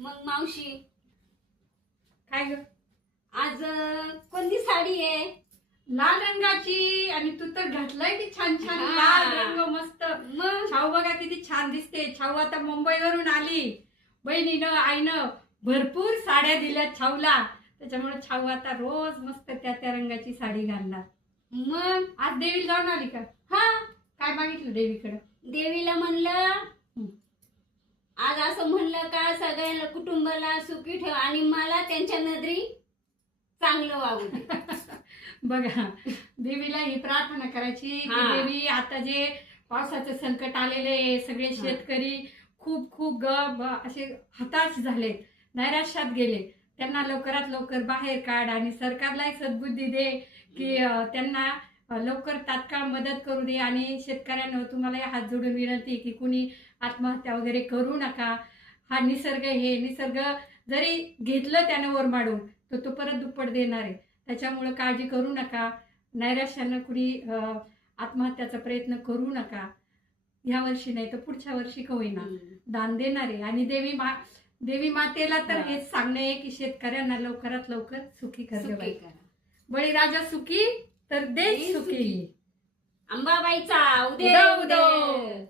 मग मावशी काय ग? आज कोणती साडी आहे? लाल रंगाची. आणि तू तर घातलाय की छान छान हा. लाल रंग मस्त. मग छाऊ बघा किती छान दिसते. छाऊ आता मुंबईवरून आली. बहिणीनं आईनं भरपूर साड्या दिल्या छाऊला. त्याच्यामुळे छाऊ आता रोज मस्त त्या रंगाची साडी घालणार. मग आज देवीला जाऊन आली का? हा, काय मागितलं देवीकडे? देवीला म्हणलं आज असं म्हणलं का सगळ्या कुटुंबाला सुखी ठेव आणि मला त्यांच्या नजरी चांगलं वागू दे. बघा, देवीला ही प्रार्थना करायची की हा. देवी आता जे पावसाचं संकट आलेले सगळे हा. शेतकरी खूप असे हताश झालेत, नैराश्यात गेले. त्यांना लवकरात लवकर बाहेर काढ आणि सरकारलाही सद्बुद्धी दे की त्यांना लवकर तात्काळ मदत करू दे. आणि शेतकऱ्यांना तुम्हाला हात जोडून विनंती की कुणी आत्महत्या वगैरे करू नका. हा निसर्ग निसर्ग जरी घेतलं त्यानं ओरमाडून तर तो परत दुप्पट देणार आहे. त्याच्यामुळे काळजी करू नका. नैराश्यानं कुणी आत्महत्याचा प्रयत्न करू नका. ह्या वर्षी नाही तर पुढच्या वर्षी का होईना दान देणार आहे. आणि देवी मातेला तर हा. हेच सांगणे आहे की शेतकऱ्यांना लवकरात लवकर सुखी कर सुखी बाई. करा. बळीराजा सुखी तर देश देश सुखी. सुखी. अंबाबाईचा उदो, उदो. उदे